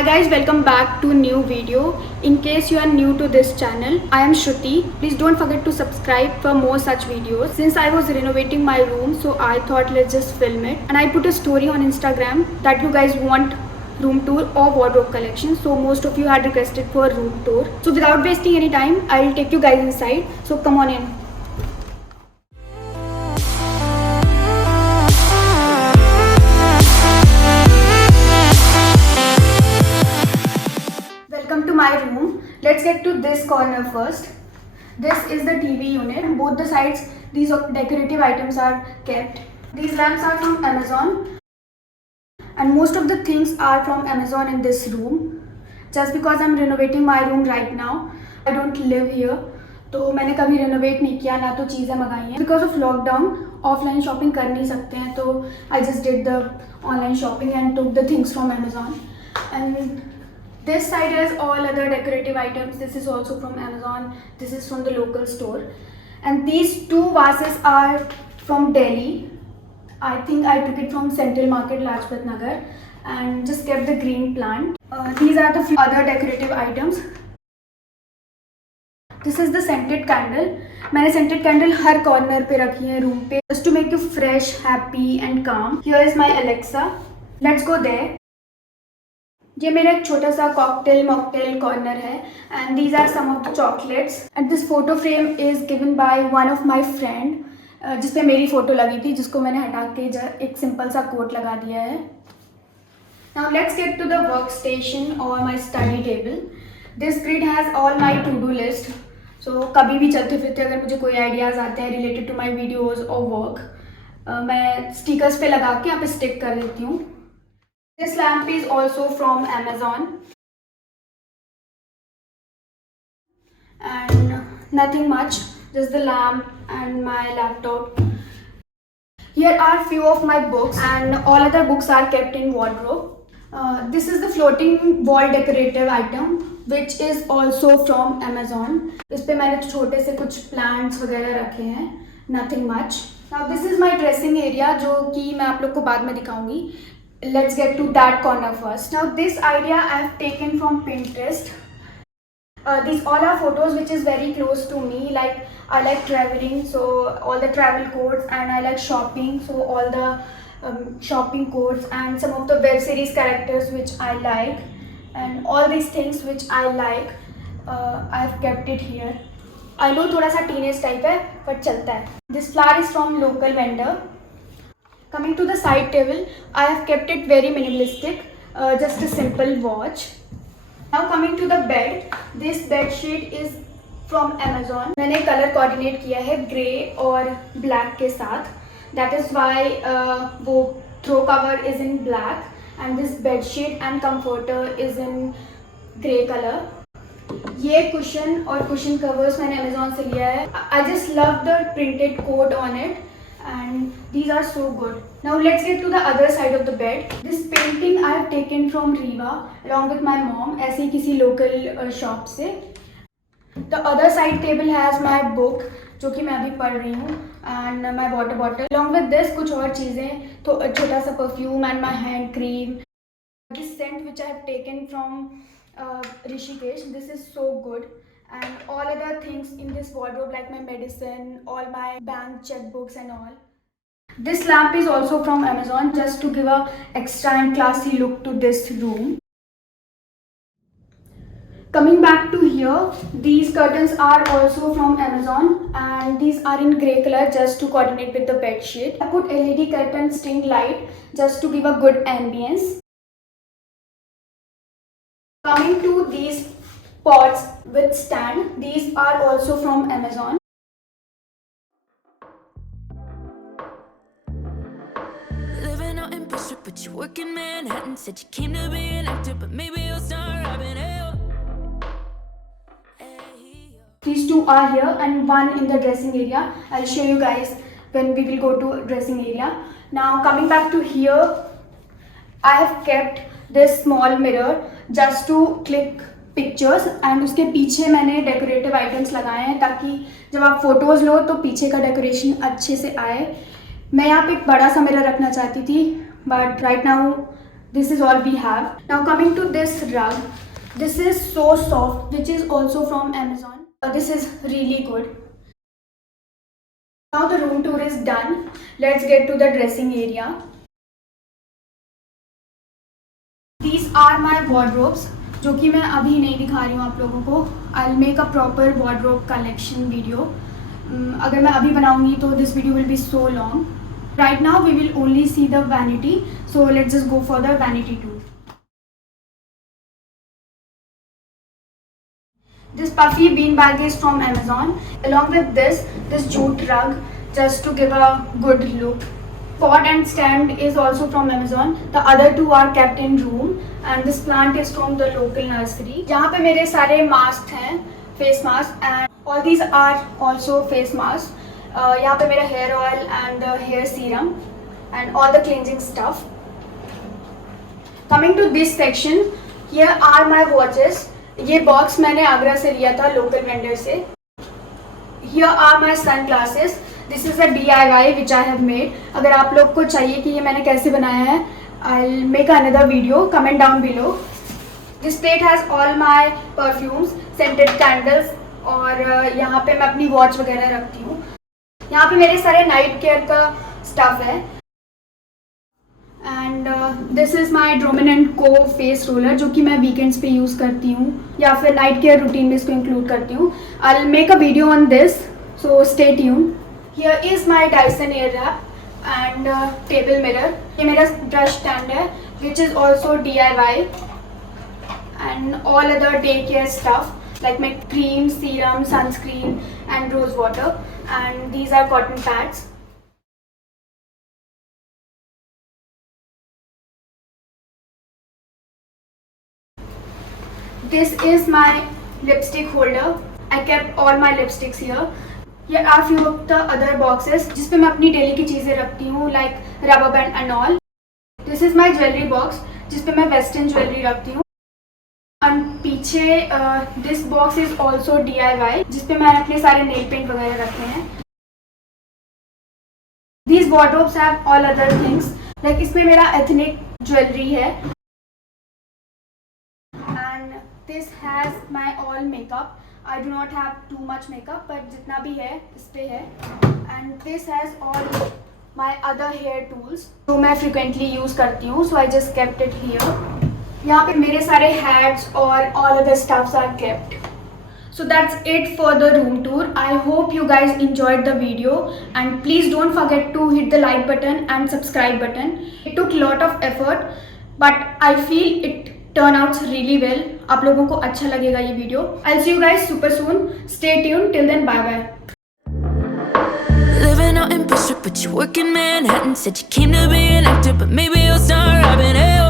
Hi guys, welcome back to new video. In case you are new to this channel, I am Shruti. Please don't forget to subscribe for more such videos. Since I was renovating my room, so I thought let's just film it. And I put a story on Instagram that you guys want room tour or wardrobe collection. So most of you had requested for a room tour. So without wasting any time, I'll take you guys inside. So come on in. Welcome to my room. Let's get to this corner first. This is the TV unit. On both the sides, these decorative items are kept. These lamps are from Amazon. And most of the things are from Amazon in this room. Just because I'm renovating my room right now. I don't live here. तो मैंने कभी renovate नहीं किया ना तो चीज़ें मंगाई हैं. Because of lockdown, offline shopping कर नहीं सकते हैं तो I just did the online shopping and took the things from Amazon. And this side has all other decorative items. This is also from Amazon. This is from the local store. And these two vases are from Delhi. I think I took it from Central Market, Lajpat Nagar, and just kept the green plant. These are the few other decorative items. This is the scented candle. मैंने scented candle हर corner पे रखी है room पे, just to make you fresh, happy and calm. Here is my Alexa. Let's go there. ये मेरा एक छोटा सा कॉकटेल मॉकटेल कॉर्नर है and these are some of the chocolates and this photo frame is given by one of my friend जिस पे मेरी photo लगी थी जिसको मैंने हटा के एक सिंपल सा कोट लगा दिया है. Now let's get to the work station और my study table. This grid has all my to do list. So कभी भी चलते फिरते अगर मुझे कोई आइडियाज़ आते हैं रिलेटेड टू माई वीडियोज़ और वर्क मैं स्टिकर्स पे लगा के यहाँ पे स्टिक कर देती हूँ. This lamp is also from Amazon and nothing much, just the lamp and my laptop. Here are few of my books and all other books are kept in wardrobe. This is the floating wall decorative item which is also from Amazon. इस पे मैंने छोटे से कुछ plants वगैरह रखे हैं, nothing much. Now this is my dressing area जो कि मैं आप लोग को बाद में दिखाऊंगी. Let's get to that corner first. Now this idea I have taken from Pinterest. These all are photos which is very close to me. Like I like traveling, so all the travel codes, and I like shopping, so all the shopping codes and some of the web series characters which I like, and all these things which I like, I have kept it here. I know थोड़ा सा teenage type है, but चलता है. This flower is from local vendor. Coming to the side table, I have kept it very minimalistic, just a simple watch. Now coming to the bed, this bed sheet is from Amazon. मैंने color coordinate किया है grey और black के साथ. That is why वो throw cover is in black and this bed sheet and comforter is in grey color. ये cushion और cushion covers मैंने Amazon से लिया है. I just love the printed quote on it. And these are so good. Now let's get to the other side of the bed. This painting I have taken from Riva along with my mom ऐसे ही किसी local shop से. The other side table has my book जो कि मैं अभी पढ़ रही हूँ and my water bottle. Along with this कुछ और चीज़ें तो छोटा सा perfume and my hand cream. This scent which I have taken from Rishikesh. This is so good. And all other things in this wardrobe like my medicine, all my bank checkbooks and all. This lamp is also from Amazon just to give a extra and classy look to this room. Coming back to here, these curtains are also from Amazon and these are in grey color just to coordinate with the bed sheet. I put LED curtain string light just to give a good ambience. Coming to these pots with stand, these are also from Amazon. Living out in Bristol, but you work in Manhattan. Said you came to be an actor, but maybe you'll start rapping. These two are here and one in the dressing area. I'll show you guys when we will go to dressing area. Now coming back to here, I have kept this small mirror just to click pictures and उसके पीछे मैंने decorative items लगाए हैं ताकि जब आप photos लो तो पीछे का डेकोरेशन अच्छे से आए. मैं यहाँ पे एक बड़ा सा मिरर रखना चाहती थी but right now this is all we have. Now coming to this rug, this is so soft, which is also from Amazon. This is really good. Now the room tour is done. Let's get to the dressing area. These are my wardrobes, जो कि मैं अभी नहीं दिखा रही हूँ आप लोगों को. I'll make a proper wardrobe collection video. अगर मैं अभी बनाऊँगी तो this video will be so long. Right now we will only see the vanity, so let's just go for the vanity tour. This puffy bean bag is from Amazon. Along with this jute rug, just to give a good look. Pot and stand is also from Amazon. The other two are kept in room, and this plant is from the local nursery. यहाँ पे मेरे सारे mask हैं, face mask, and all these are also face mask. यहाँ पे मेरा hair oil and hair serum and all the cleansing stuff. Coming to this section, here are my watches. ये box मैंने आगरा से लिया था लोकल वेंडर से. Here are my sunglasses. This is a DIY which I have made. अगर आप लोग को चाहिए कि ये मैंने कैसे बनाया है, I'll make another video. Comment down below. This plate has all my perfumes, scented candles, और यहाँ पे मैं अपनी वॉच वगैरह रखती हूँ. यहाँ पे मेरे सारे नाइट केयर का स्टफ है. एंड दिस इज़ माई ड्रोमिन एंड को फेस रोलर, जो कि मैं वीकेंड्स पे यूज़ करती हूँ या फिर नाइट केयर रूटीन में इसको इंक्लूड करती हूँ. I will make a video on this, so stay tune. Here is my Dyson air wrap and table mirror. ये मेरा ब्रश स्टैंड है which is also DIY, and all other day care stuff like my cream, serum, sunscreen and rose water, and these are cotton pads. This is my lipstick holder. I kept all my lipsticks here. Here are few of the other boxes जिस पे मैं अपनी daily की चीज़ें रखती हूँ, like rubber band and all. This is my jewelry box जिस पे मैं western jewelry रखती हूँ. और पीछे this box is also DIY, जिसपे मैंने अपने सारे नेल पेंट वगैरह रखे हैं. These wardrobes have all other things, like इसमें मेरा एथनिक ज्वेलरी है. And this has my all makeup. I do not have too much makeup, but जितना भी है इस पे है. And this has all my other hair tools जो मैं फ्रिक्वेंटली यूज़ करती हूँ, so I just kept it here. यहाँ पे मेरे सारे हैट्स और all other stuffs are kept. So that's it for the room tour. I hope you guys enjoyed the video, and please don't forget to hit the like button and subscribe button. It took lot of effort, but I feel it turned out really well. आप लोगों को अच्छा लगेगा ये video. I'll see you guys super soon. Stay tuned. Till then, bye bye. Living out in Bristol, but you work in Manhattan. Said you came to be an actor, but maybe you'll start rapping. Hey,